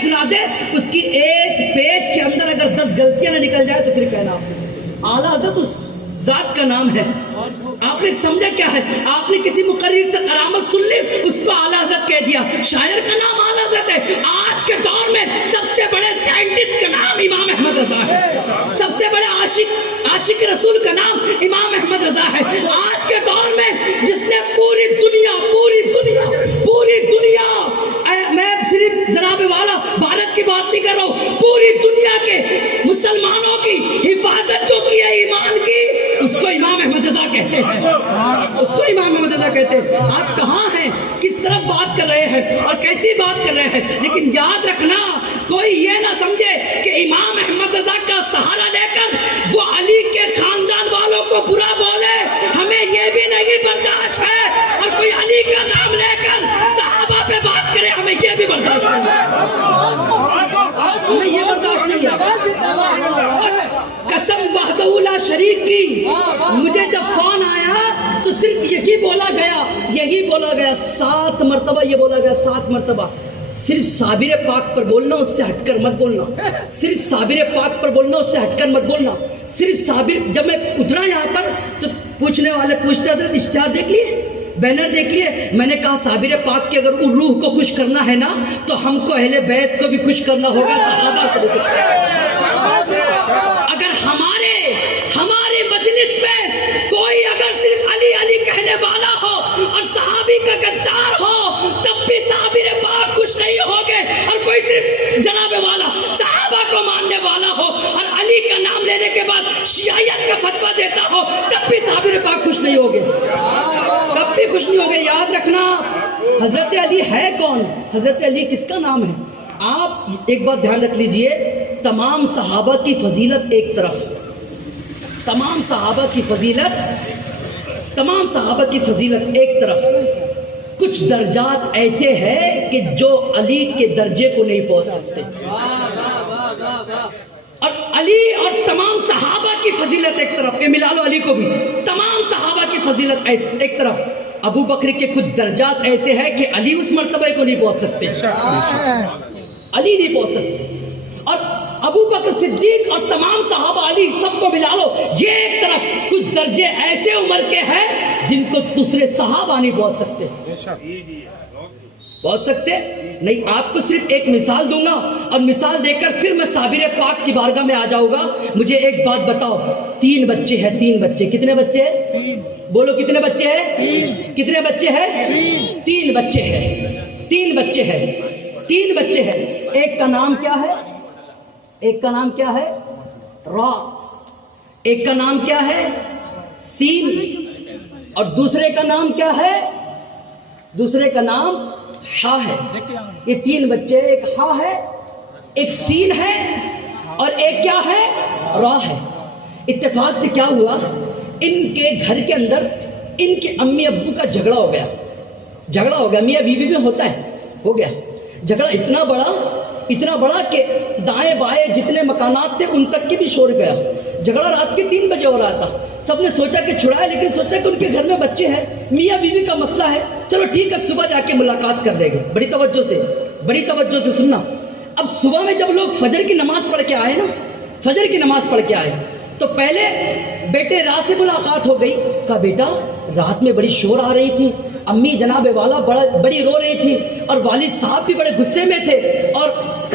سنا دے، اس کی ایک پیج کے اندر اگر 10 غلطیاں نہ نکل جائے تو پھر کہنا اعلیٰ حضرت اس ذات کا نام ہے۔ آپ نے سمجھا کیا ہے؟ آپ نے کسی مقرر سے کرامت سن لی، اس کو اعلیٰ حضرت کہہ دیا۔ شاعر کا نام اعلیٰ حضرت ہے۔ آج کے دور میں سب سے بڑے سائنٹسٹ کا نام امام احمد رضا ہے، سب سے بڑے عاشق رسول کا نام امام احمد رضا ہے۔ آج کے دور میں جس نے پوری دنیا میں صرف جناب والا بھارت کی بات نہیں کر رہا ہوں، پوری دنیا کے مسلمانوں کی حفاظت جو کی ہے ایمان کی، اس کو امام احمد رضا کہتے ہیں، اس کو امام احمد رضا کہتے ہیں۔ آپ کہاں ہیں؟ کس طرف بات کر رہے ہیں اور کیسی بات کر رہے ہیں؟ لیکن یاد رکھنا، کوئی یہ نہ سمجھے کہ امام احمد رضا کا سہارا لے کر وہ علی کے خاندان والوں کو برا بولے، ہمیں یہ بھی نہیں برداشت ہے۔ اور کوئی علی کا نام لے کر صحابہ پہ بات کرے، ہمیں یہ بھی برداشت نہیں ہے، ہمیں یہ برداشت نہیں ہے۔ قسم وحدہ لا شریک کی، مجھے جب فون آیا تو صرف یہی بولا گیا 7 مرتبہ، یہ بولا گیا 7 مرتبہ، صرف صابر پاک پر بولنا، اس سے ہٹ کر مت بولنا، صرف صابر پاک پر بولنا، اس سے ہٹ کر مت بولنا، صرف صابر۔ جب میں اترا یہاں پر تو پوچھنے والے پوچھتے حضرت اشتہار دیکھ لیے، بینر دیکھ لیے؟ میں نے کہا صابر پاک کی اگر ان روح کو خوش کرنا ہے نا تو ہم کو اہل بیت کو بھی خوش کرنا ہوگا، صحابہ کو بھی خوش کرنا ہوگا۔ اگر ہمارے مجلس میں کوئی اگر صرف علی علی کہنے والا ہو اور صحابی کا غدار ہو تب بھی صابر پاک خوش نہیں ہوگے، اور کوئی صرف جناب والا صحابہ کو ماننے والا ہو اور علی کا نام لینے کے بعد شیعیت کا فتویٰ دیتا ہو تب بھی صابر پاک خوش نہیں ہوگے، کب بھی خوش نہیں ہوگے۔ یاد رکھنا، حضرت علی ہے کون؟ حضرت علی کس کا نام ہے؟ آپ ایک بات دھیان رکھ لیجئے، تمام صحابہ کی فضیلت ایک طرف، تمام صحابہ کی فضیلت ایک طرف، کچھ درجات ایسے ہیں کہ جو علی کے درجے کو نہیں پہنچ سکتے، اور علی اور تمام صحابہ کی فضیلت ایک طرف، یہ ملا لو علی کو بھی، تمام صحابہ کی فضیلت ایک طرف۔ ابو بکر کے کچھ درجات ایسے ہیں کہ علی اس مرتبہ کو نہیں پہنچ سکتے، علی نہیں پہنچ سکتے، اور ابو بکر صدیق اور تمام صحابہ علی سب کو ملا لو، یہ ایک طرف۔ کچھ درجے ایسے عمر کے ہیں جن کو دوسرے صحابہ نہیں پہنچ سکتے، پہنچ سکتے نہیں۔ آپ کو صرف ایک مثال دوں گا اور مثال دے کر پھر میں صابر پاک کی بارگاہ میں آ جاؤں گا۔ مجھے ایک بات بتاؤ، 3 بچے ہیں، 3 بچے، کتنے بچے ہیں؟ بولو کتنے بچے ہیں؟ کتنے بچے ہیں؟ 3 بچے ہیں، 3 بچے ہیں، 3 بچے ہیں۔ ایک کا نام کیا ہے؟ ایک کا نام کیا ہے؟ را۔ ایک کا نام کیا ہے؟ سین۔ اور دوسرے کا نام کیا ہے؟ دوسرے کا نام ہا ہے۔ یہ 3 بچے، ایک ہا ہے، ایک سین ہے، اور ایک کیا ہے؟ را ہے۔ اتفاق سے کیا ہوا، ان کے گھر کے اندر ان کے امی ابو کا جھگڑا ہو گیا، میاں بیوی میں ہوتا ہے، ہو گیا جھگڑا اتنا بڑا کہ دائیں بائیں جتنے مکانات تھے ان تک کی بھی شور گیا۔ جھگڑا رات کے 3 بجے ہو رہا تھا۔ سب نے سوچا کہ چھڑائے، لیکن سوچا کہ ان کے گھر میں بچے ہیں، میاں بیوی کا مسئلہ ہے، چلو ٹھیک ہے صبح جا کے ملاقات کر لیں گے۔ بڑی توجہ سے سننا۔ اب صبح میں جب لوگ فجر کی نماز پڑھ کے آئے تو پہلے بیٹے رات سے ملاقات ہو گئی۔ کہا بیٹا رات میں بڑی شور آ رہی تھی، امی جناب والا بڑی رو رہی تھی، اور والد صاحب بھی بڑے غصے میں تھے، اور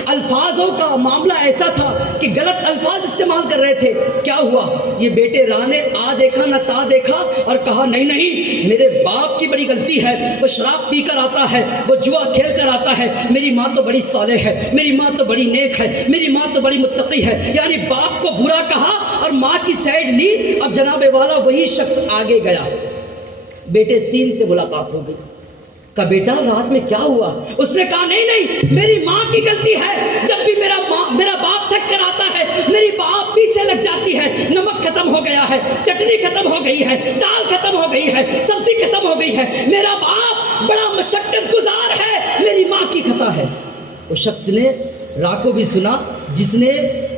الفاظوں کا معاملہ ایسا تھا کہ غلط الفاظ استعمال کر رہے تھے۔ کیا ہوا؟ یہ بیٹے راہ نے آ دیکھا نہ تا دیکھا اور کہا نہیں میرے باپ کی بڑی غلطی ہے، وہ شراب پی کر آتا ہے، وہ جوا کھیل کر آتا ہے، میری ماں تو بڑی صالح ہے، میری ماں تو بڑی نیک ہے، میری ماں تو بڑی متقی ہے۔ یعنی باپ کو برا کہا اور ماں کی سائیڈ لی۔ اب جناب والا وہی شخص آگے گیا، بیٹے سین سے ملاقات ہو گئی۔ کہا بیٹا رات میں کیا ہوا؟ اس نے کہا نہیں میری ماں کی غلطی ہے، جب بھی میرا باپ تھک کر آتا ہے میری باپ پیچھے لگ جاتی ہے، نمک ختم ہو گیا ہے، چٹنی ختم ہو گئی ہے، دال ختم ہو گئی ہے، سبزی ختم ہو گئی ہے، میرا باپ بڑا مشقت گزار ہے، میری ماں کی خطا ہے۔ اس شخص نے را کو بھی سنا، جس نے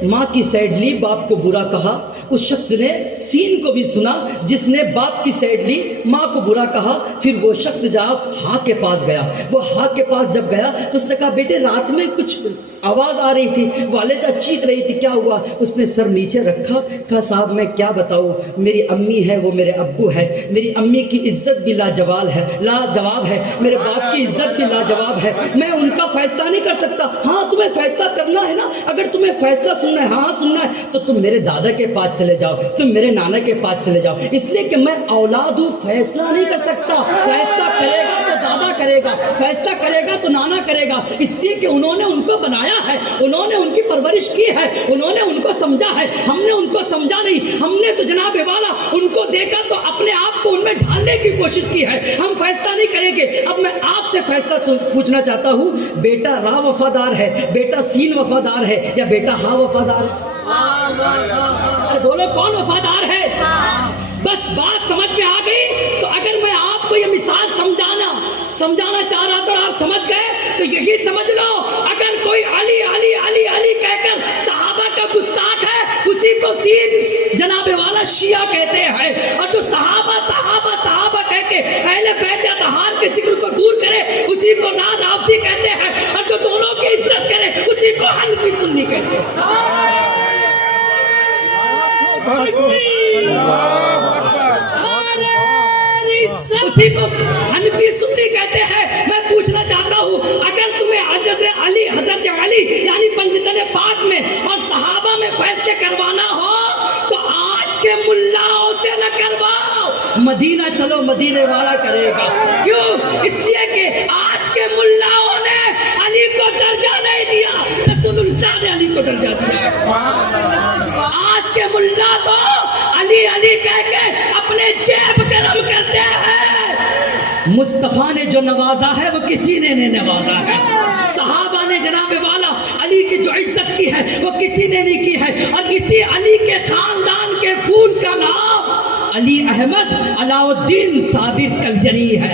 ماں کی سائیڈ لی، باپ کو برا کہا، اس شخص نے سین کو بھی سنا جس نے باپ کی سائڈ لی، ماں کو برا کہا. پھر وہ شخص جا ہاں کے پاس گیا. وہ ہاں کے پاس جب گیا تو اس نے کہا بیٹے رات میں کچھ آواز آ رہی تھی، والدہ چیخ رہی تھی، کیا ہوا؟ اس نے سر نیچے رکھا، کہا صاحب میں کیا بتاؤں، میری امی ہے وہ میرے ابو ہے، میری امی کی عزت بھی لاجواب ہے، میرے باپ کی عزت بھی لاجواب ہے، میں ان کا فیصلہ نہیں کر سکتا. ہاں تمہیں فیصلہ کرنا ہے نا، اگر تمہیں فیصلہ سننا ہے، ہاں سننا ہے، تو تم میرے دادا کے پاس چلے جاؤ، تم میرے نانا کے پاس چلے جاؤ، اس لیے کہ میں اولاد ہوں، فیصلہ نہیں کر سکتا. فیصلہ کرے گا تو دادا کرے گا، فیصلہ کرے گا تو نانا کرے گا، اس لیے کہ انہوں نے ان کو بنایا ہے، انہوں نے ان کی پرورش کی ہے، انہوں نے ان کو سمجھا ہے، ہم نے ان کو سمجھا نہیں. ہم نے تو جناب والا ان کو دیکھا تو اپنے آپ کو ان میں ڈھالنے کی کوشش کی ہے. ہم فیصلہ نہیں کریں گے. اب میں آپ سے فیصلہ پوچھنا چاہتا ہوں، بیٹا را وفادار ہے، بیٹا سین وفادار ہے یا بیٹا ہا وفادار ہے؟ بولو کون وفادار ہے؟ بس بات سمجھ میں آ گئی. تو اگر میں آپ کو یہ مثال سمجھانا چاہ رہا تھا اور آپ سمجھ گئے تو یہی سمجھ لو، اگر کوئی علی علی علی علی کہہ کر صحابہ کا گستاخ ہے، اسی کو سین جناب والا شیعہ کہتے ہیں، اور جو صحابہ کہہ کے اہل بیت اطہار کے ذکر کو دور کرے اسی کو نافسی کہتے ہیں، اور جو دونوں کی عزت کرے اسی کو حنفی سنی کہتے ہیں. اسی کو حنفی سنی کہتے ہیں. میں پوچھنا چاہتا ہوں، اگر تمہیں حضرت علی یعنی پنجتن پاک میں اور صحابہ میں فیصلے کروانا ہو تو آج کے ملاؤں سے نہ کرواؤ، مدینہ چلو، مدینے والا کرے گا. کیوں؟ اس لیے کہ آج کے ملاؤں نے علی کو درجہ نہیں دیا، رسول اللہ نے علی کو درجہ دیا. آج کے ملا تو علی علی کہہ کے اپنے جیب گرم کرتے ہیں. مصطفیٰ نے جو نوازا ہے وہ کسی نے نہیں نوازا ہے. صحابہ نے جناب والا علی کی جو عزت کی ہے وہ کسی نے نہیں کی ہے. اور اسی علی کے خاندان کے پھول کا نام علی احمد علاء الدین صابر کلجنی ہے.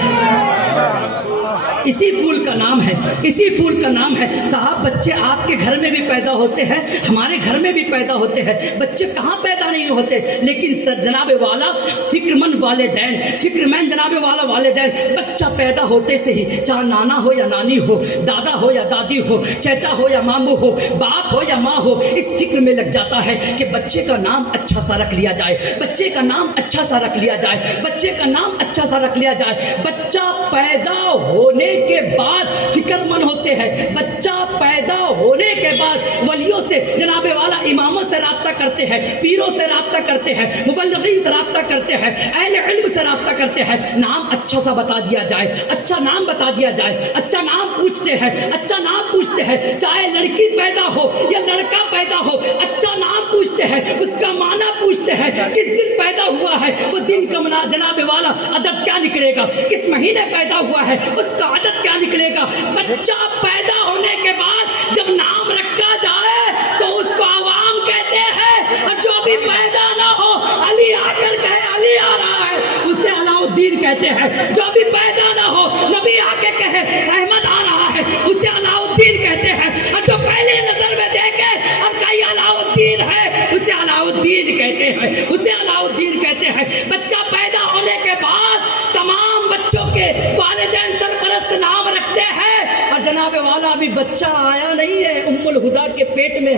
اسی پھول کا نام ہے، اسی پھول کا نام ہے. صاحب بچے آپ کے گھر میں بھی پیدا ہوتے ہیں، ہمارے گھر میں بھی پیدا ہوتے ہیں. بچے کہاں پیدا نہیں ہوتے، لیکن جناب والا فکر مند جناب والا والدین بچہ پیدا ہوتے سے ہی، چاہے نانا ہو یا نانی ہو، دادا ہو یا دادی ہو، چچا ہو یا ماموں ہو، باپ ہو یا ماں ہو، اس فکر میں لگ جاتا ہے کہ بچے کا نام اچھا سا رکھ لیا جائے، بچے کا نام اچھا سا رکھ لیا جائے، بچے کا نام اچھا سا رکھ لیا جائے. بچہ پیدا ہونے کے بعد فکر مند ہوتے ہیں. بچہ پیدا ہونے کے بعد ولیوں سے جناب والا اماموں سے رابطہ کرتے ہیں، پیروں سے رابطہ کرتے ہیں، مبلغین سے رابطہ کرتے ہیں، اہل علم سے رابطہ کرتے ہیں. نام اچھا سا بتا دیا جائے، اچھا نام بتا دیا جائے، اچھا نام پوچھتے ہیں، اچھا نام پوچھتے ہیں. چاہے لڑکی پیدا ہو یا لڑکا پیدا ہو، اچھا نام پوچھتے ہیں، اس کا معنی پوچھتے ہیں، کس دن پیدا ہوا ہے، وہ دن کا جناب والا عدد کیا نکلے گا، کس مہینے پیدا ہوا ہے اس کا عدد کیا نکلے گا. بچہ پیدا ہونے کے بعد جب نام رکھا جائے تو اس کو عوام کہتے ہیں، اور جو بھی پیدا نہ ہو علی آ کر کہے علی آ رہا ہے اسے علاء الدین کہتے ہیں. جو بھی پیدا نہ ہو نبی آ کے کہے احمد آ رہا ہے اسے علاء الدین کہتے ہیں. اور جو پہلی نظر میں دیکھے اور کہیں علاء الدین ہے اسے علاء الدین کہتے ہیں، اسے علاء الدین کہتے ہیں. بچہ پیدا ہونے کے بعد تمام بچوں کے والدین سرپرست نام رکھتے ہیں. اور جناب والا ابھی بچہ آیا نہیں ہے، ام الہدا کے پیٹ میں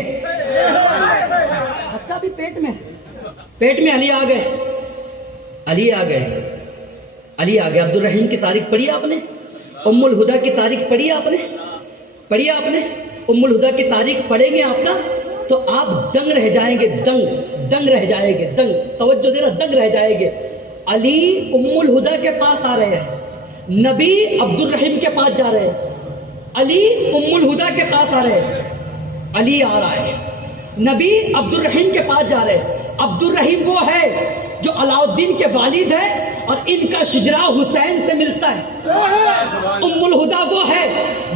بچہ بھی پیٹ میں علی آ گئے. عبد الرحیم کی تاریخ پڑھی آپ نے؟ ام الہدا کی تاریخ پڑھی آپ نے؟ ام الہدا کی تاریخ پڑھیں گے آپ نا تو آپ دنگ رہ جائیں گے، دنگ رہ جائیں گے، توجہ دینا، دنگ رہ جائیں گے. علی ام الہدا کے پاس آ رہے ہیں، نبی عبد الرحیم کے پاس جا رہے ہیں. علی ام الہدا کے پاس آ رہے ہیں، علی آ رہا ہے. نبی عبد الرحیم کے پاس جا رہے ہیں. عبد الرحیم وہ ہے جو علاء الدین کے والد ہے اور ان کا شجرا حسین سے ملتا ہے. ام الہدا وہ ہے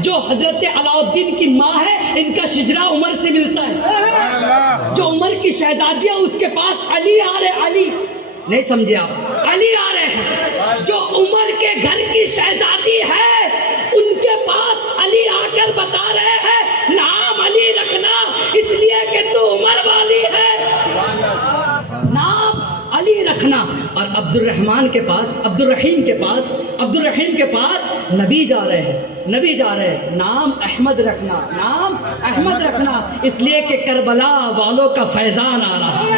جو حضرت علاء الدین کی ماں ہے، ان کا شجرا عمر سے ملتا ہے. جو عمر کی شہزادیاں اس کے پاس علی آ رہے، علی نہیں سمجھے آپ، علی آ رہے ہیں. جو عمر کے گھر کی شہزادی ہے ان کے پاس علی آ کر بتا رہے ہیں نام علی رکھنا اس لیے کہ تو عمر والی ہے. اور عبد الرحیم کے پاس نبی جا رہے ہیں، نام احمد رکھنا، اس لیے کہ کربلا والوں کا فیضان آ رہا ہے،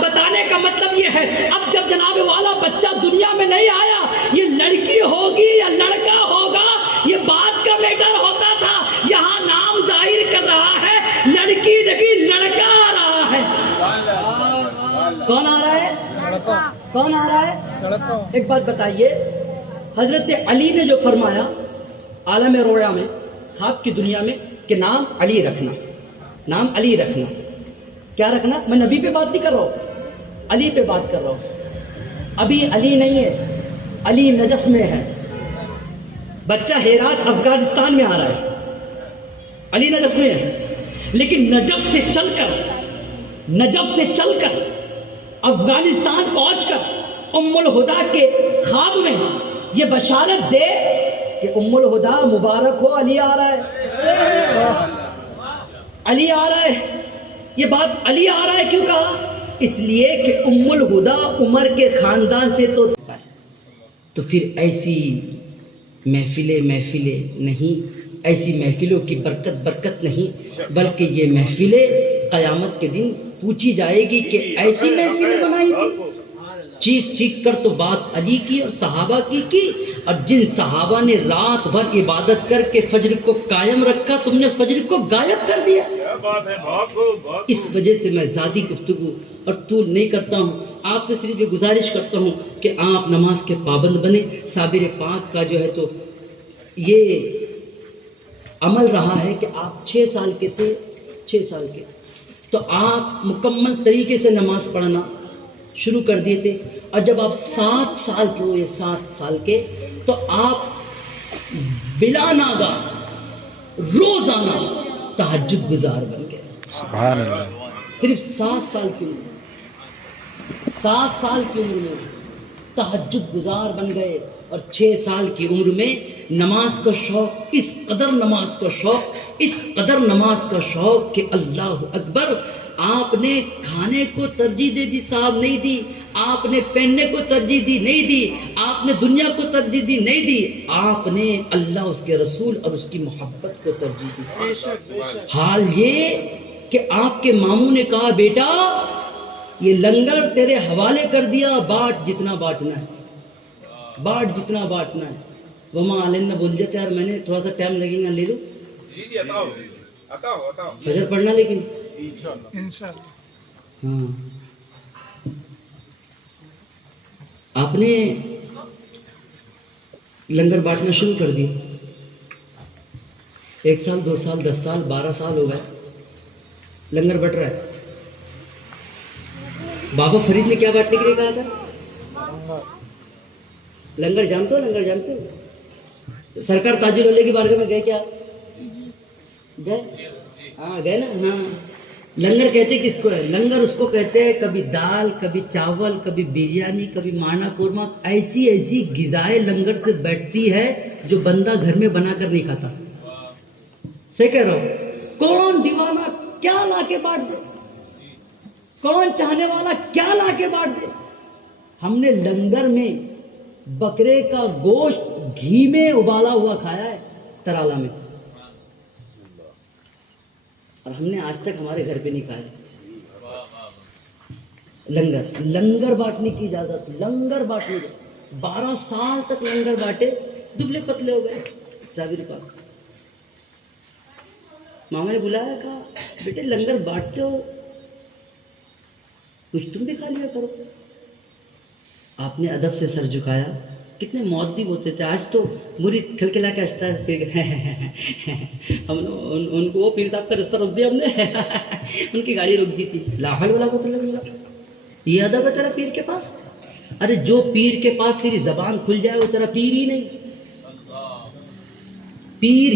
بتانے کا مطلب یہ ہے اب جب جناب والا بچہ دنیا میں نہیں آیا، یہ لڑکی ہوگی یا لڑکا ہوگا یہ بات کا میٹر ہوتا تھا، یہاں نام ظاہر کر رہا ہے، لڑکی نہیں لڑکا آ رہا ہے۔ کون آ رہا ہے؟ ایک بات بتائیے، حضرت علی نے جو فرمایا عالم رویا میں، خواب کی دنیا میں، کہ نام علی رکھنا، کیا رکھنا؟ میں نبی پہ بات نہیں کر رہا ہوں، علی پہ بات کر رہا ہوں۔ ابھی علی نہیں ہے، علی نجف میں ہے، بچہ ہیرات افغانستان میں آ رہا ہے، علی نجف میں ہے، لیکن نجف سے چل کر افغانستان پہنچ کر ام الہدا کے خواب میں یہ بشارت دے کہ ام الہدا مبارک ہو، علی آ رہا ہے۔ یہ بات علی آ رہا ہے کیوں کہا؟ اس لیے کہ ام الہدا عمر کے خاندان سے تو پھر ایسی محفلیں نہیں، ایسی محفلوں کی برکت نہیں، بلکہ یہ محفلیں قیامت کے دن پوچھی جائے گی کہ ایسی محفلیں بنائی تھی۔ چیخ کر تو بات علی کی اور صحابہ کی، اور جن صحابہ نے رات بھر عبادت کر کے فجر کو قائم رکھا، تم نے فجر کو غائب کر دیا۔ اس وجہ سے میں ذاتی گفتگو اور طول نہیں کرتا ہوں، آپ سے صرف یہ گزارش کرتا ہوں کہ آپ نماز کے پابند بنے۔ صابر پاک کا جو ہے تو یہ عمل رہا ہے کہ آپ 6 سال کے تھے تو آپ مکمل طریقے سے نماز پڑھنا شروع کر دیے تھے، اور جب آپ 7 سال کے ہوئے تو آپ بلا ناغہ روزانہ تہجد گزار بن گئے۔ سبحان اللہ۔ صرف 7 سال کی عمر میں تہجد گزار بن گئے، اور 6 سال کی عمر میں نماز کا شوق، اس قدر نماز کا شوق کہ اللہ اکبر، آپ نے کھانے کو ترجیح دے دی صاحب، نہیں دی، آپ نے پہننے کو ترجیح دی نہیں دی، آپ نے دنیا کو ترجیح دی نہیں دی، آپ نے اللہ، اس کے رسول اور اس کی محبت کو ترجیح دی۔ حال یہ کہ آپ کے ماموں نے کہا بیٹا یہ لنگر تیرے حوالے کر دیا، بانٹ جتنا بانٹنا ہے۔ وما علینا بول دیتے یار میں نے تھوڑا سا ٹائم لگے گا، لے لو فجر پڑھنا، لیکن انشاءاللہ ہاں آپ نے لنگر بانٹنا شروع کر دیا۔ 1 سال 2 سال 10 سال 12 سال ہو گئے، لنگر بٹ رہا ہے۔ بابا فرید نے کیا بانٹنے کے لیے کہا تھا؟ لنگر جانتے ہو؟ سرکار تاج العلوم کی بارگاہ میں گئے کیا؟ گئے نا؟ ہاں، لنگر کہتے کس کو ہے؟ لنگر اس کو کہتے ہیں کبھی دال، کبھی چاول، کبھی بریانی، کبھی مانا قورمہ، ایسی غذائیں لنگر سے بیٹھتی ہے جو بندہ گھر میں بنا کر نہیں کھاتا۔ صحیح کہہ رہا ہوں؟ کون دیوانہ کیا لا کے بانٹ دے، کون چاہنے والا کیا لا کے بانٹ دے۔ ہم نے لنگر میں بکرے کا گوشت گھی میں ابالا ہوا کھایا ہے ترالا میں، اور ہم نے آج تک ہمارے گھر پہ نہیں کھایا۔ لنگر بانٹنے کی اجازت، 12 سال تک لنگر بانٹے، دبلے پتلے ہو گئے۔ صابر پاک ماما نے بلایا، کہا بیٹے لنگر بانٹتے ہو کچھ تم بھی کھا لیا کرو۔ آپ نے ادب سے سر جھکایا، کتنے مؤدب ہوتے تھے، آج تو مرید کھلکھلا کے ہنستا ہے، ہم ان کو وہ پیر صاحب کا رستہ روک دیا ہم نے، ان کی گاڑی روک دی تھی۔ لا حول ولا قوت الا باللہ، یہ ادب ہے تیرا پیر کے پاس؟ ارے جو پیر کے پاس تیری زبان کھل جائے وہ تیرا پیر ہی نہیں۔ پیر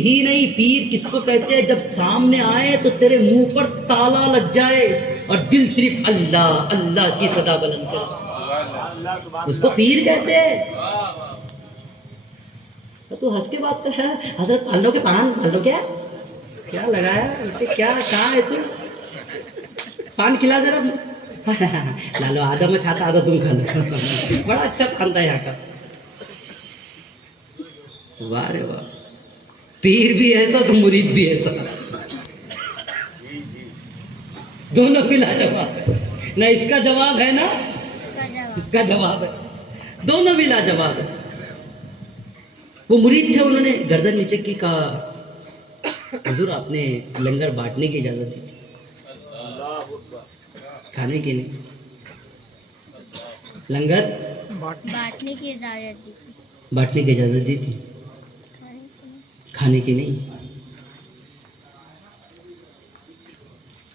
کس کو کہتے ہیں؟ جب سامنے آئے تو تیرے منہ پر تالا لگ جائے اور دل صرف اللہ اللہ کی صدا بلند کرے، اس کو پیر کہتے ہیں۔ تو ہنس کے بات کر رہا ہے، حضرت پالو کے پان، پالو کیا لگایا، کیا کہاں ہے تو پان کھلا ذرا، لالو آدھا میں کھاتا آدھا تم کھا لو. بڑا اچھا کھانا ہے یہاں کا. واہ رے واہ, پیر بھی ایسا تو مرید بھی ایسا, دونوں بھی لاجواب. نہ اس کا جواب ہے نا اس کا جواب ہے, دونوں بھی لاجواب ہے. وہ مرید تھے, انہوں نے گردن نیچے کی, کہا حضور آپ نے لنگر بانٹنے کی اجازت دی تھی, کھانے کی نہیں, لنگر بانٹنے کی اجازت دی تھی, بانٹنے کی اجازت دی تھی, کھانے کی نہیں.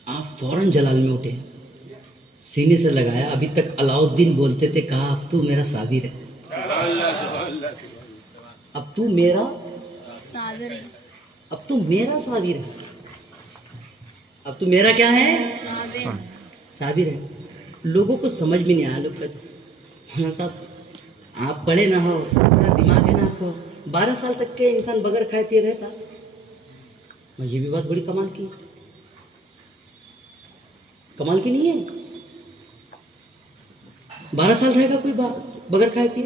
آپ فوراً جلال میں اٹھے, سینے سے لگایا. ابھی تک علاؤ الدین بولتے تھے, کہا اب تو میرا صابر ہے, اب تو میرا صابر ہے, اب تو میرا صابر ہے, اب تو میرا کیا ہے, صابر ہے. لوگوں کو سمجھ بھی نہیں آیا. لوگ کہتے ہاں صاحب آپ پڑھے نہ ہو, اتنا دماغ ہے نا آپ کو, 12 سال تک کے انسان بغیر کھائے پیے رہتا. یہ بھی بات بڑی کمال کی, کمال کی نہیں ہے. 12 سال رہے گا کوئی بغیر کھائے پیے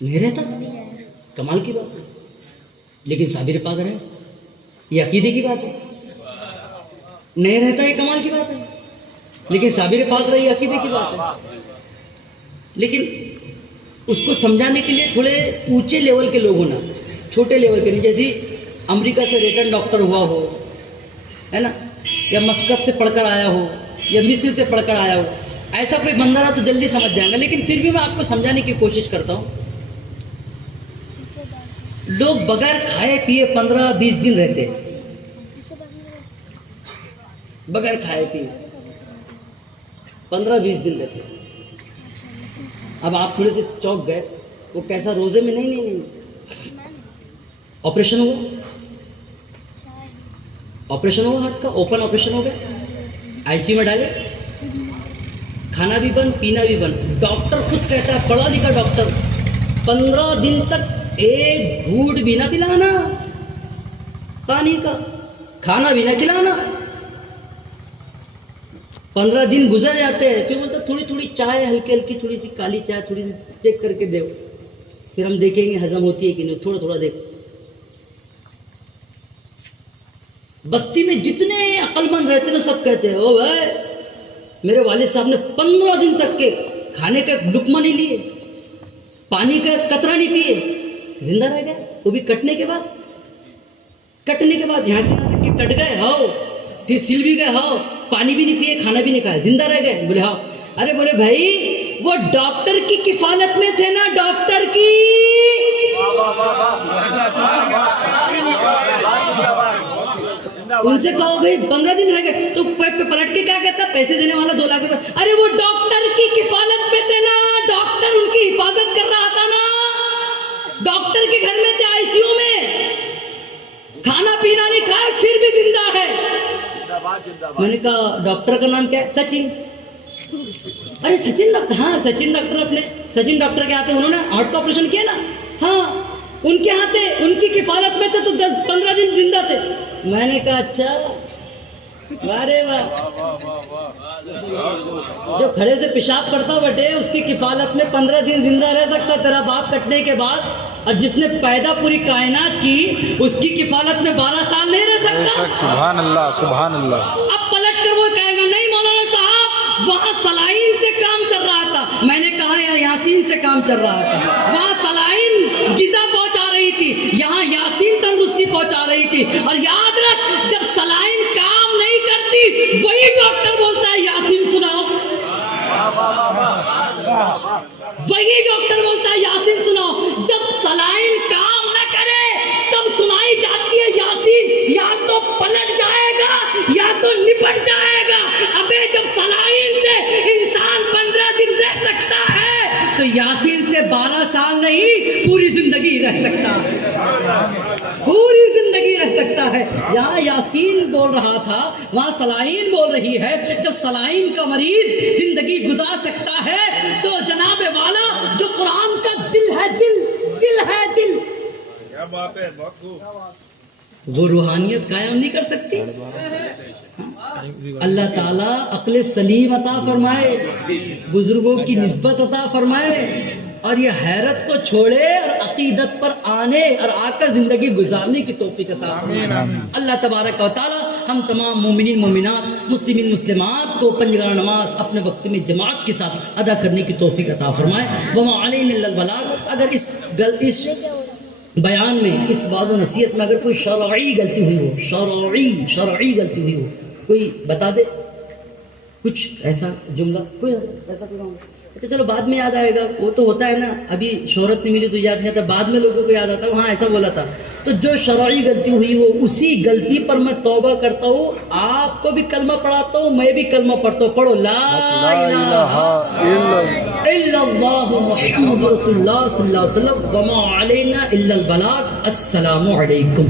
نہیں رہتا, کمال کی بات ہے. لیکن صابر پاک رہے, یہ عقیدے کی بات ہے. نہیں رہتا یہ کمال کی بات ہے, لیکن صابر پاک رہے یہ عقیدے کی بات ہے. لیکن اس کو سمجھانے کے لیے تھوڑے اونچے لیول کے لوگ ہونا, چھوٹے لیول کے نہیں. جیسے امریکہ سے ریٹرن ڈاکٹر ہوا ہو, ہے نا, یا مسقط سے پڑھ کر آیا ہو, یا مصر سے پڑھ کر آیا ہو, ایسا کوئی بندہ رہا تو جلدی سمجھ جائے گا. لیکن پھر بھی میں آپ کو سمجھانے کی کوشش کرتا ہوں. لوگ بغیر کھائے پیے 15-20 دن رہتے, بغیر کھائے پیے 15-20 دن رہتے. اب آپ تھوڑے سے چوک گئے, وہ کیسا روزے میں نہیں, آپریشن ہوا, آپریشن ہوا ہارٹ کا, اوپن آپریشن ہو گیا, آئی سی یو میں ڈالے, کھانا بھی بند پینا بھی بند. ڈاکٹر خود کہتا ہے, پڑھا لکھا ڈاکٹر, 15 دن تک ایک گھوٹ بھی نہ پلانا پانی کا, کھانا بھی نہ کھلانا. 15 دن گزر جاتے ہیں, پھر بولتا تھوڑی تھوڑی چائے, ہلکی ہلکی تھوڑی سی کالی چائے تھوڑی سی چیک کر کے دو, پھر ہم دیکھیں گے ہضم ہوتی ہے کہ نہیں, تھوڑا تھوڑا دیکھو. بستی میں جتنے عقل مند رہتے ہیں سب کہتے ہیں, او بھائی میرے والد صاحب نے 15 دن تک کے کھانے کا لقمہ نہیں لیے, پانی کا قطرہ نہیں پیے, زندہ رہ گئے. وہ بھی کٹنے کے بعد, یہاں سے نہ تک کہ کٹ گئے, ہاؤ پھر سل بھی گئے, ہاؤ پانی بھی نہیں پیے, کھانا بھی نہیں کھایا, زندہ رہ گئے. بولے ہاؤ. ارے بولے بھائی وہ ڈاکٹر کی کفالت میں تھے نا, ڈاکٹر کی. ان سے کہو بھائی 15 دن رہ گئے, تو پلٹ کے کیا کہتا, پیسے دینے والا 2 لاکھ روپے. ارے وہ ڈاکٹر کی کفالت میں تھے نا, ڈاکٹر ان کی حفاظت کر رہا تھا نا, ڈاکٹر کے گھر میں تھے, آئی سی یو میں, کھانا پینا نہیں کھائے پھر بھی زندہ ہے. میں نے کہا ڈاکٹر کا نام کیا ہے, سچن. ارے سچن ڈاکٹر, ہاں سچن ڈاکٹر, اپنے سچن ڈاکٹر کے آتے, انہوں نے ہارٹ کا آپریشن کیا نا, ہاں ان کے ہاتھ, ان کی کفالت میں تھے تو 10-15 دن زندہ تھے. میں نے کہا اچھا, وارے واہ, جو کھڑے سے پیشاب کرتا بٹے اس کی کفالت میں 15 دن زندہ رہ سکتا تیرا باپ کٹنے کے بعد, اور جس نے پیدا پوری کائنات کی اس کی کفالت میں 12 سال نہیں رہ سکتا. سبحان اللہ, سبحان اللہ. اب پلٹ کر وہ کہے گا نہیں مولانا صاحب وہاں سلائن سے کام چل رہا تھا. میں نے کہا یاسین سے کام چل رہا تھا, وہاں سلائن غذا پہنچا رہی تھی, یہاں یاسین تندرستی پہنچا رہی تھی. اور یاد رکھ, جب سلائن کام نہیں کرتی وہی ڈاکٹر بولتا ہے یاسین سناؤ, وہی ڈاکٹر بولتا ہے یاسین سناؤ. جب سلائن کام نہ کرے تب سنائی جاتی ہے یاسین, یا تو پلٹ جائے گا یا تو نپٹ جائے گا. ابے جب سلائن سے انسان 15 دن رہ سکتا ہے تو یاسین سے 12 سال نہیں پوری زندگی رہ سکتا ہے, پوری زندگی رہ سکتا ہے. یہاں یاسین بول رہا تھا, وہاں سلائن بول رہی ہے. جب سلائن کا مریض زندگی گزار سکتا ہے تو جناب والا جو قرآن کا دل ہے, دل ہے, دل, کیا بات ہے, بہت خوب. وہ روحانیت قائم نہیں کر سکتی. اللہ تعالیٰ عقل سلیم عطا فرمائے، بزرگوں کی نسبت عطا فرمائے، اور یہ حیرت کو چھوڑے اور عقیدت پر آنے اور آ کر زندگی گزارنے کی توفیق عطا فرمائے۔ اللہ تبارک و تعالیٰ ہم تمام مومنین مومنات مسلمین مسلمات کو پنجگانہ نماز اپنے وقت میں جماعت کے ساتھ ادا کرنے کی توفیق عطا فرمائے۔ وما علینا الا البلاغ۔ اگر اس بیان میں، اس بات و نصیحت میں اگر کوئی شرعی غلطی ہوئی ہو، شرعی غلطی ہوئی ہو، کوئی بتا دے کچھ ایسا جملہ، کوئی ایسا پروگرام؟ اچھا چلو بعد میں یاد آئے گا، وہ تو ہوتا ہے نا، ابھی شہرت نہیں ملی تو یاد نہیں آتا، بعد میں لوگوں کو یاد آتا ہے ہاں ایسا بولا تھا۔ تو جو شرعی غلطی ہوئی وہ اسی غلطی پر میں توبہ کرتا ہوں، آپ کو بھی کلمہ پڑھاتا ہوں، میں بھی کلمہ پڑھتا ہوں۔ پڑھو لا الہ الا اللہ محمد رسول اللہ صلی اللہ علیہ وسلم، وما علینا الا البلاغ۔ السلام علیکم۔